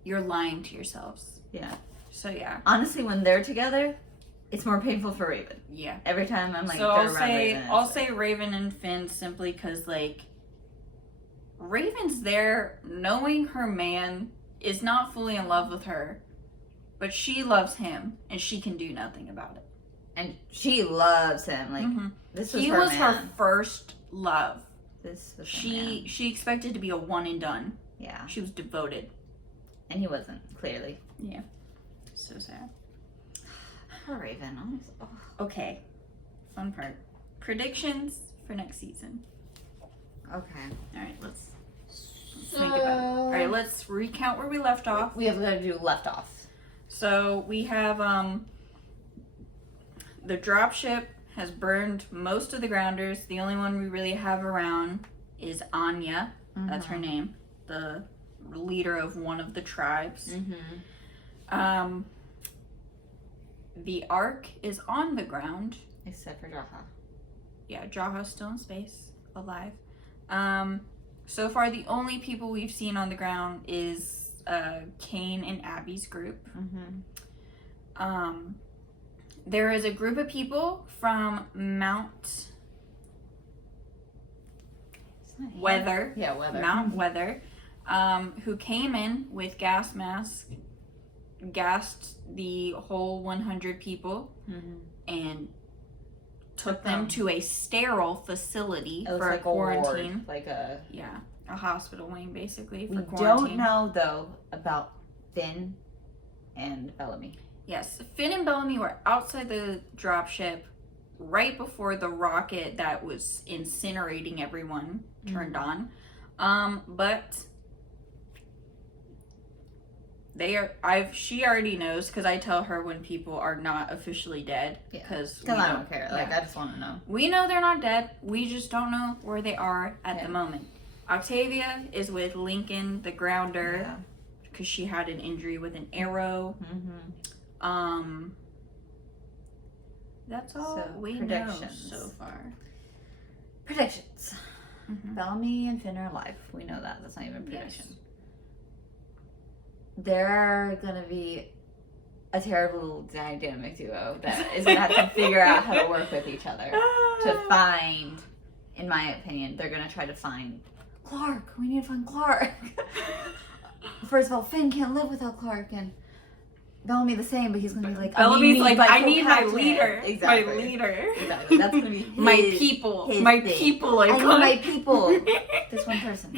you're lying to yourselves. Yeah. So yeah. Honestly, when they're together, it's more painful for Raven. Yeah. Every time I'm like, So they're I'll around say Raven, I'll it's say Raven and Finn simply because like Raven's there knowing her man is not fully in love with her, but she loves him and she can do nothing about it. and she loves him. Like Mhm. this was He her was man. her first love. This was her man. She expected to be a one and done. Yeah, She was devoted. and he wasn't clearly. So sad. Poor Raven. Honestly. Oh. Okay. Fun part. Predictions for next season. Okay. All right, let's think about it. All right, let's recount where we left off. We have got to do left off. So we have the dropship has burned most of the grounders. The only one we really have around is Anya. That's her name, the leader of one of the tribes. Mm-hmm. The Ark is on the ground. Except for Jaha. Yeah, Jaha's still in space, alive. So far, the only people we've seen on the ground is Kane and Abby's group. Mm-hmm. There is a group of people from Mount Weather. Yeah, Weather. Mount Weather, who came in with gas masks, gassed the whole 100 people, Mm-hmm. and took them to a sterile facility It looks for like a quarantine. ward, like a. Yeah, a hospital wing basically for We quarantine. don't know though about Finn and Bellamy. Yes, Finn and Bellamy were outside the dropship right before the rocket that was incinerating everyone turned on. But She already knows because I tell her when people are not officially dead. Because I don't care. Like, I just want to know. We know they're not dead. We just don't know where they are at the moment. Octavia is with Lincoln, the grounder, because she had an injury with an arrow. That's all we know so far. Predictions. Bellamy and Finn are alive. We know that. That's not even a prediction. Yes. They're going to be a terrible dynamic duo that is going to have to figure out how to work with each other to find, in my opinion, they're going to try to find Clark. We need to find Clark. First of all, Finn can't live without Clark, and Bellamy the same, but he's going to be like, Bellamy's I need my leader. Exactly. My leader. Exactly. That's going to be his, my people. My thing. People. I need my people. This one person.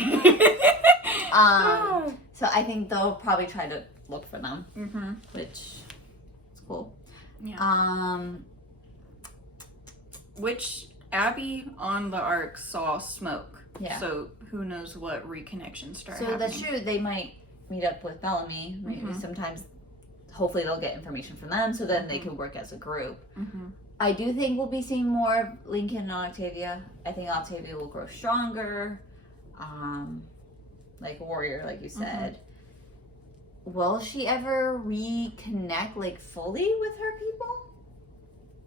So I think they'll probably try to look for them, which is cool. Yeah. Which Abby on the Ark saw smoke. Yeah. So who knows what reconnections start happening. That's true. They might meet up with Bellamy. Maybe sometimes, hopefully they'll get information from them so then they can work as a group. I do think we'll be seeing more of Lincoln and Octavia. I think Octavia will grow stronger. Like a warrior, like you said. Will she ever reconnect, like, fully with her people?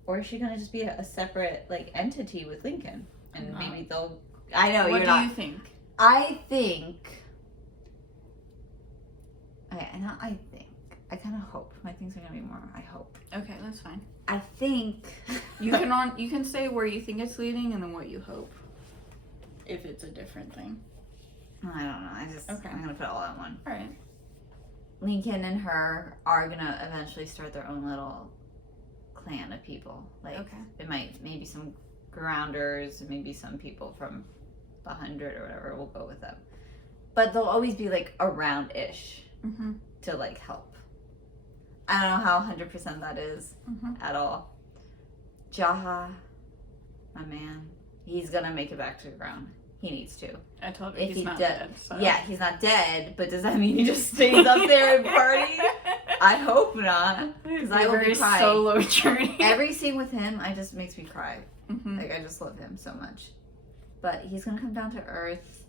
Or is she going to just be a separate, like, entity with Lincoln? And maybe they'll... I know, what do you think? I think... Okay, I kind of hope. My things are going to be more, I hope. Okay, that's fine. I think... You can say where you think it's leading and then what you hope. If it's a different thing. I don't know. I'm going to put it all in one. All right. Lincoln and her are going to eventually start their own little clan of people. Like, it might, maybe some grounders, maybe some people from the 100 or whatever will go with them. But they'll always be, like, around-ish to, like, help. I don't know how 100% that is at all. Jaha, my man, he's going to make it back to the ground. He needs to. I told you he's not dead. So. Yeah, he's not dead, but does that mean he just stays up there and parties? I hope not. Because I will be crying. Solo journey. Every scene with him, just makes me cry. Like, I just love him so much. But he's going to come down to Earth.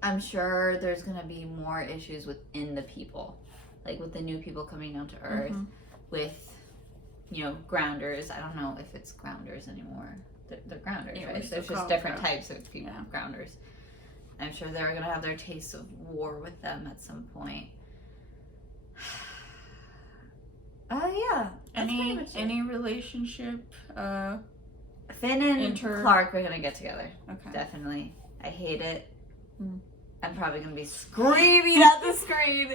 I'm sure there's going to be more issues within the people. Like, with the new people coming down to Earth. With... grounders. I don't know if it's grounders anymore. They're grounders, right? There's just different types of people, grounders. I'm sure they're going to have their taste of war with them at some point. Yeah. Any relationship? Finn and Clark are going to get together. Okay. Definitely. I hate it. I'm probably going to be screaming at the screen.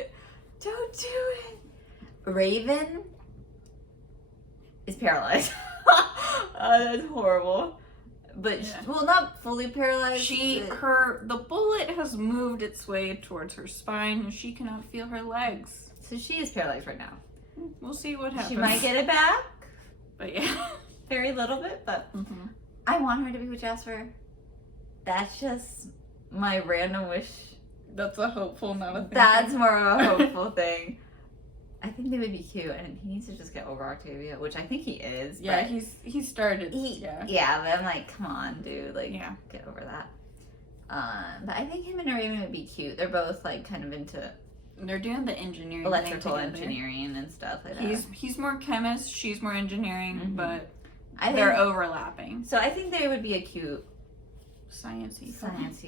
Don't do it. Raven is paralyzed. That's horrible. But not fully paralyzed. The bullet has moved its way towards her spine and she cannot feel her legs. So she is paralyzed right now. We'll see what happens. She might get it back. But yeah. Very little bit, but I want her to be with Jasper. That's just my random wish. That's a hopeful, not a thing. That's more of a hopeful thing. I think they would be cute, and he needs to just get over Octavia, which I think he is. Yeah, he started. Yeah, but I'm like, come on, dude, like, get over that. But I think him and Raven would be cute. They're both like kind of into. They're doing the engineering, electrical engineering and stuff like that. He's more chemist, she's more engineering, but they're overlapping. So I think they would be a cute sciencey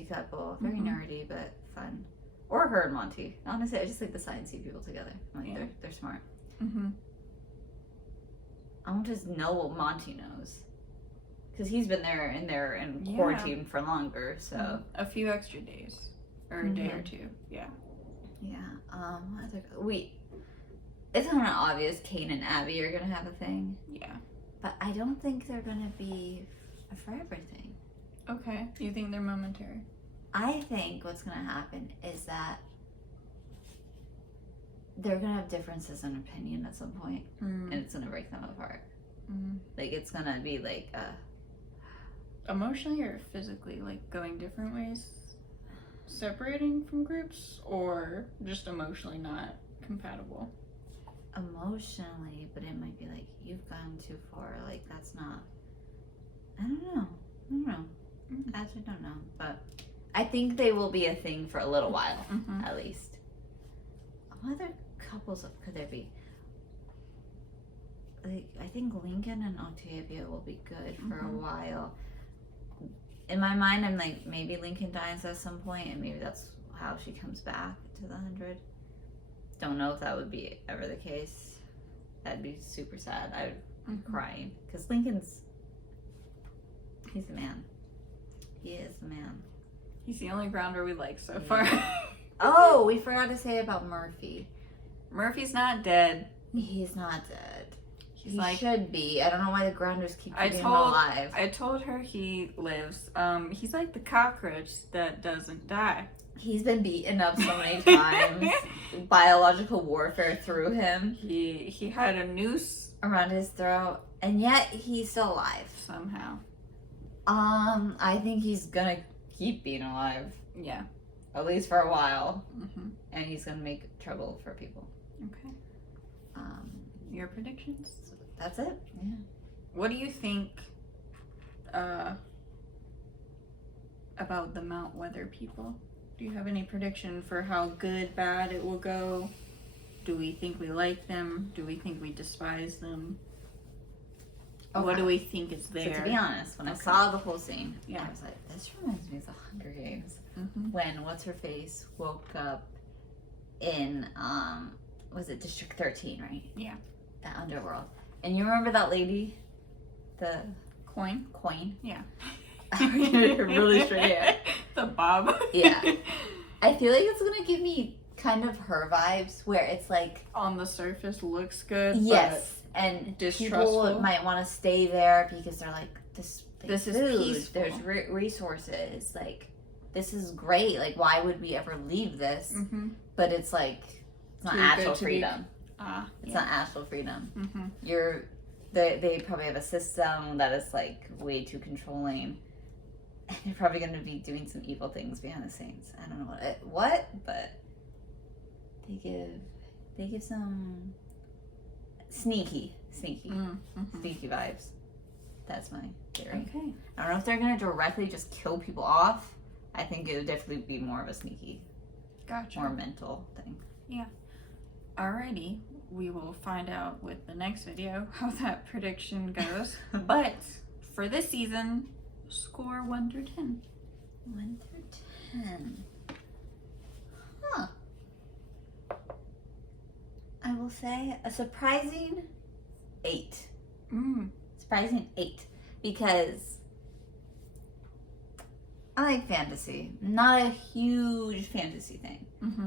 couple. Very nerdy, but fun. Or her and Monty. Honestly, I just like the sciencey people together. Like they're smart. I want to know what Monty knows. Because he's been there in quarantine for longer, so. A few extra days. Or a day or two. Yeah. Yeah. It's kind of obvious Kane and Abby are going to have a thing. Yeah. But I don't think they're going to be a forever thing. Okay. You think they're momentary? I think what's going to happen is that they're going to have differences in opinion at some point, and it's going to break them apart. Like, it's going to be like emotionally or physically, like going different ways? separating from groups, or just emotionally not compatible? Emotionally, but it might be like, you've gone too far. Like, that's not. I don't know. I actually don't know. But I think they will be a thing for a little while, at least. What other couples could there be? Like, I think Lincoln and Octavia will be good for a while. In my mind, I'm like, maybe Lincoln dies at some point, and maybe that's how she comes back to the 100. Don't know if that would be ever the case. That'd be super sad. I would be crying. Because he's the man. He is the man. He's the only grounder we like so far. Oh, we forgot to say about Murphy. Murphy's not dead. He's not dead. He like, should be. I don't know why the grounders keep keeping him alive. I told her he lives. He's like the cockroach that doesn't die. He's been beaten up so many times. Biological warfare through him. He had a noose around his throat, and yet he's still alive somehow. I think he's gonna keep being alive. Yeah. At least for a while. And he's gonna make trouble for people. Okay. Your predictions? So that's it. Yeah. What do you think about the Mount Weather people? Do you have any prediction for how good, bad it will go? Do we think we like them? Do we think we despise them? Okay. What do we think is there? So to be honest, when I saw the whole scene, I was like, this reminds me of the Hunger Games. When What's-Her-Face woke up in, was it District 13, right? Yeah. That underworld. And you remember that lady? The Coin? Yeah. Really straight. Yeah. The bob. Yeah. I feel like it's gonna give me kind of her vibes, where it's like on the surface looks good. Yes, and people might want to stay there because they're like, this is peaceful. There's resources. Like, this is great. Like, why would we ever leave this? But it's like, it's not actual freedom. It's not actual freedom. They probably have a system that is like way too controlling. And they're probably going to be doing some evil things behind the scenes. I don't know what, but they give some sneaky vibes. That's my theory. Okay. I don't know if they're going to directly just kill people off. I think it would definitely be more of a sneaky, more mental thing. Yeah. Alrighty. We will find out with the next video how that prediction goes. But for this season, score 1 through 10. 1 through 10. Huh. I will say a surprising 8. Surprising 8. Because I like fantasy. Not a huge fantasy thing.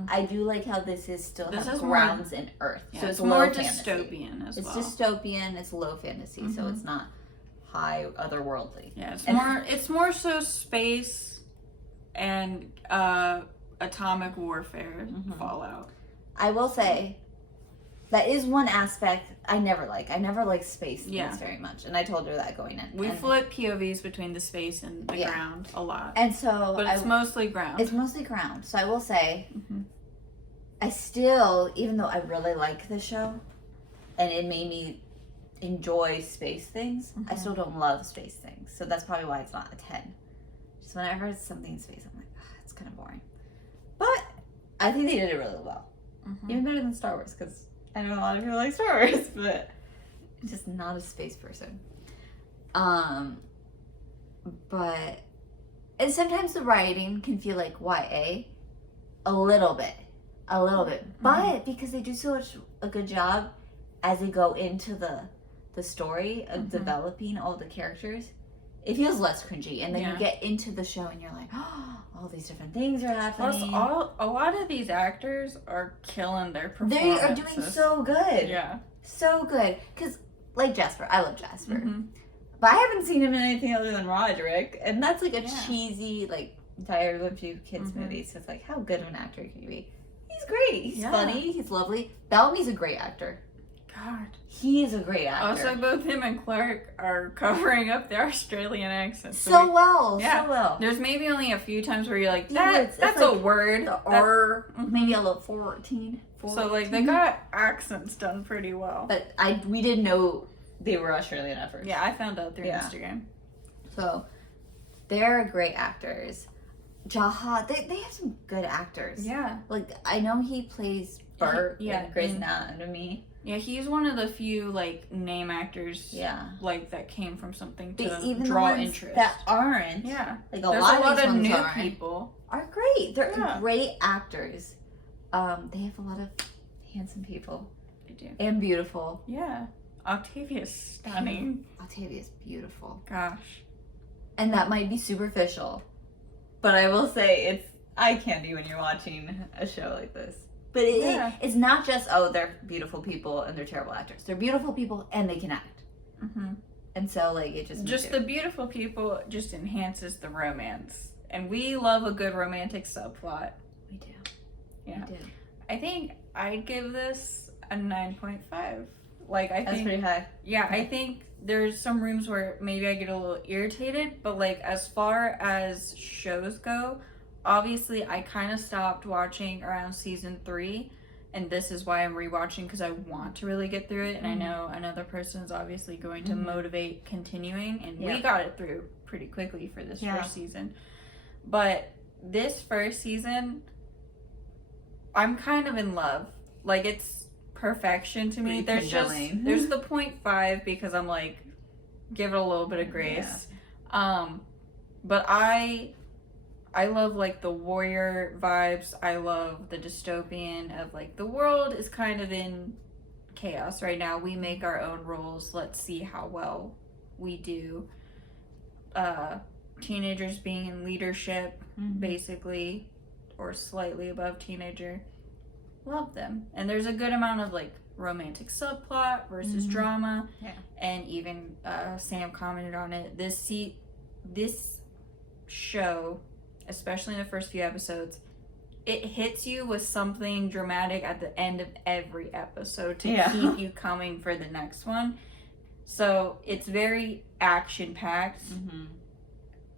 I do like how this is still grounds in Earth. Yeah, so it's more dystopian as well. It's dystopian, it's low fantasy, so it's not high otherworldly. Yeah, it's more so space and atomic warfare, Fallout. I will say that is one aspect I never like space things very much, and I told her that going in. We flip POVs between the space and the ground a lot, and so but it's mostly ground. It's mostly ground. So I will say, I still, even though I really like the show, and it made me enjoy space things, I still don't love space things. So that's probably why it's not a 10. Just whenever it's something in space, I'm like, it's kind of boring. But I think they did it really well, even better than Star Wars, because I know a lot of people like Star Wars, but I'm just not a space person. But and sometimes the writing can feel like YA, a little bit, but because they do a good job as they go into the story of developing all the characters, it feels less cringy, and then you get into the show and you're like, oh, all these different things are happening. Plus, a lot of these actors are killing their performances. They are doing so good. Yeah. So good. Because, like Jasper, I love Jasper. But I haven't seen him in anything other than Roderick. And that's like a cheesy, like, tired of a few kids' movies. So it's like, how good of an actor can you be? He's great. He's funny. He's lovely. Bellamy's a great actor. God. He is a great actor. Also, both him and Clark are covering up their Australian accents. So well. There's maybe only a few times where you're like, that's like a word. Or maybe a little 14. So, like, they got accents done pretty well. But we didn't know they were Australian at first. Yeah, I found out through Instagram. So, they're great actors. Jaha, they have some good actors. Yeah. Like, I know he plays Bert in Grey's Anatomy. Yeah, he's one of the few, like, name actors, yeah, like, that came from something to even draw the ones interest. that aren't. Yeah. Like, There's a lot of new aren't, people. are great. They're great actors. They have a lot of handsome people. They do. And beautiful. Yeah. Octavia's stunning. Octavia's beautiful. Gosh. And that might be superficial. But I will say, it's eye candy when you're watching a show like this. But it's not just, they're beautiful people and they're terrible actors. They're beautiful people and they can act. Mm-hmm. And so, like, it just the beautiful people just enhances the romance. And we love a good romantic subplot. We do. Yeah. We do. I think I'd give this a 9.5. Like, I think... That's pretty high. Yeah, I think there's some rooms where maybe I get a little irritated, but, like, as far as shows go... Obviously, I kind of stopped watching around season 3, and this is why I'm rewatching, because I want to really get through it, and I know another person is obviously going to motivate continuing, and we got it through pretty quickly for this first season. But this first season, I'm kind of in love. Like, it's perfection to me. There's the 0.5 because I'm like, give it a little bit of grace. Yeah. But I love, like, the warrior vibes. I love the dystopian of, like, the world is kind of in chaos right now. We make our own rules. Let's see how well we do. Teenagers being in leadership, basically, or slightly above teenager. Love them. And there's a good amount of, like, romantic subplot versus drama. Yeah. And even Sam commented on it. This show... especially in the first few episodes, it hits you with something dramatic at the end of every episode to keep you coming for the next one. So it's very action-packed,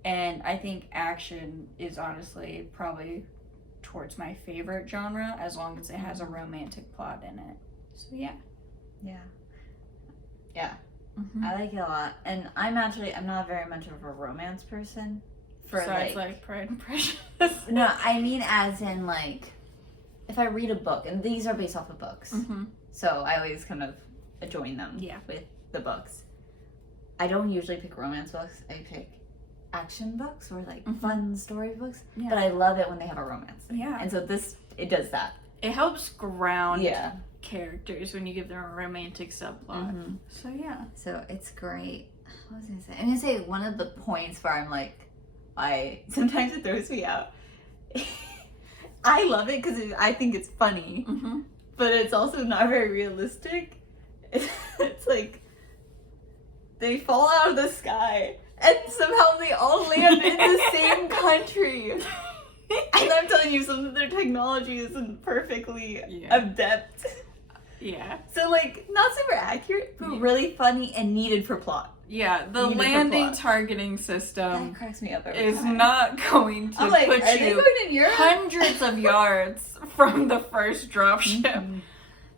and I think action is honestly probably towards my favorite genre, as long as it has a romantic plot in it. So yeah. I like it a lot. And I'm not very much of a romance person. Besides, like Pride and Prejudice. No, I mean as in, like, if I read a book, and these are based off of books, so I always kind of join them with the books. I don't usually pick romance books. I pick action books or, like, fun story books. Yeah. But I love it when they have a romance. Yeah. And so it does that. It helps ground characters when you give them a romantic subplot. So, yeah. So, it's great. What was I going to say? I'm going to say one of the points where I'm, like, sometimes it throws me out. I love it because I think it's funny, but it's also not very realistic. It's like they fall out of the sky and somehow they all land in the same country. And I'm telling you, some of their technology isn't perfectly adept. Yeah. So, like, not super accurate, but really funny and needed for plot. Yeah, the landing targeting system that cracks me up is not going to put you hundreds of yards from the first dropship.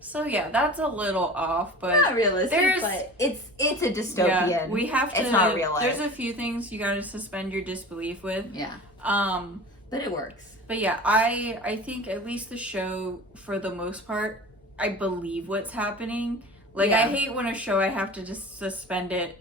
So yeah, that's a little off, but not realistic. But it's a dystopian. Yeah, we have to. It's not real life. There's a few things you got to suspend your disbelief with. Yeah. But it works. But yeah, I think at least the show, for the most part, I believe what's happening. Like, I hate when a show I have to just suspend it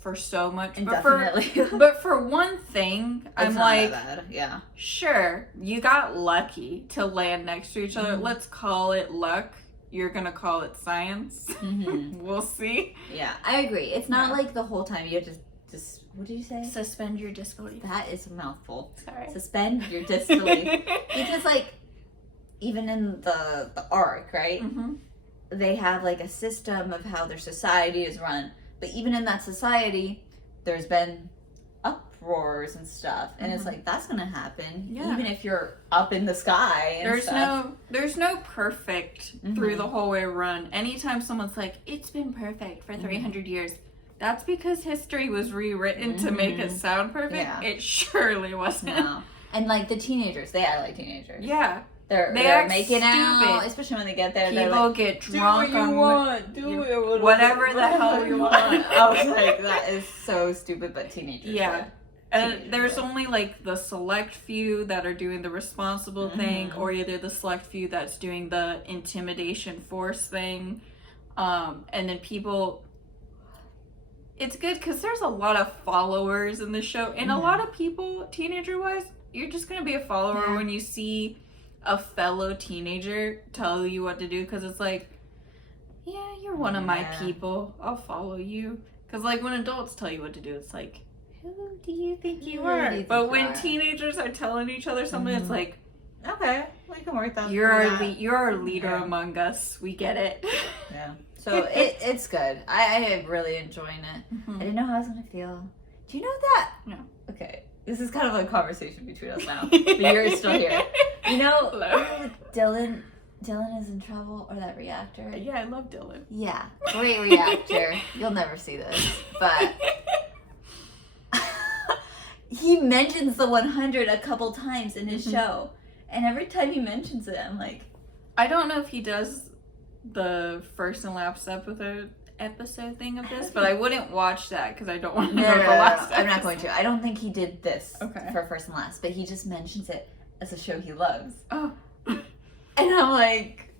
for so much. Indefinitely. But for one thing, I'm like, yeah, sure, you got lucky to land next to each other. Let's call it luck. You're gonna call it science. We'll see. Yeah, I agree. It's not like the whole time you have to just, what did you say? Suspend your disbelief. That is a mouthful. Sorry. Suspend your disbelief. Because, like, even in the arc, right? They have, like, a system of how their society is run. But even in that society, there's been flamethrowers and stuff, and it's like that's gonna happen Yeah. even if you're up in the sky. And There's no perfect through the whole way run. Anytime someone's like, it's been perfect for 300 years, that's because history was rewritten to make it sound perfect. Yeah. It surely wasn't. No. And like the teenagers, they act like teenagers. Yeah. They're making out, especially when they get there. People like, get drunk do what you want, do it, whatever the hell you want. I was like, that is so stupid, but teenagers. Yeah. And there's only like the select few that are doing the responsible thing, or either the select few that's doing the intimidation force thing. And then people, it's good because there's a lot of followers in the show, and a lot of people, teenager wise, you're just gonna be a follower when you see a fellow teenager tell you what to do, because it's like, yeah, you're one of my people, I'll follow you. Because like when adults tell you what to do, it's like, who do you think you are? But when teenagers are telling each other something, it's like, okay, we can work that. You're our leader among us. We get it. Yeah. So it's good. I am really enjoying it. I didn't know how I was gonna feel. Do you know that? No. Okay. This is kind of a conversation between us now, but you're still here. You know, Dylan is in trouble, or that reactor. Yeah, I love Dylan. Yeah, great reactor. You'll never see this, but he mentions the 100 a couple times in his show, and every time he mentions it, I'm like, I don't know if he does the first and last episode thing of this, but I wouldn't watch that because I don't want to know the last episode. I'm not going to. I don't think he did this for first and last, but he just mentions it as a show he loves. Oh. And I'm like,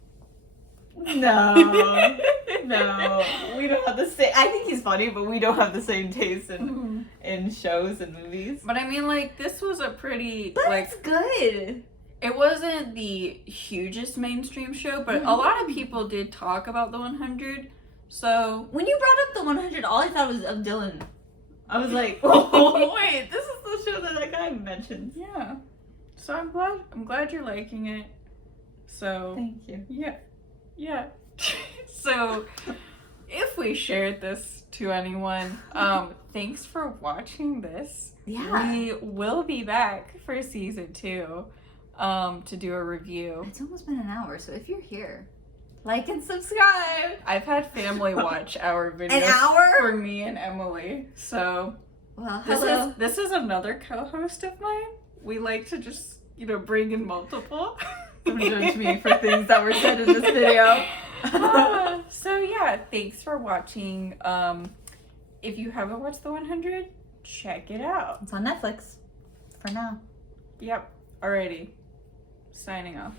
no, we don't have the same. I think he's funny, but we don't have the same taste in shows and movies. But I mean, like, this was a pretty, it's good. It wasn't the hugest mainstream show, but a lot of people did talk about the 100. So when you brought up the 100, all I thought was of Dylan. I was like, oh wait, this is the show that guy mentions. Yeah. So I'm glad you're liking it. So thank you. Yeah. So if we shared this to anyone, thanks for watching this. Yeah. We will be back for season 2 to do a review. It's almost been an hour, so if you're here, like and subscribe. I've had family watch our videos. An hour? For me and Emily. So hello. This is another co-host of mine. We like to just, bring in multiple. Don't judge me for things that were said in this video. So yeah, thanks for watching. If you haven't watched the 100, check it out. It's on Netflix for now. Yep. Alrighty. Signing off.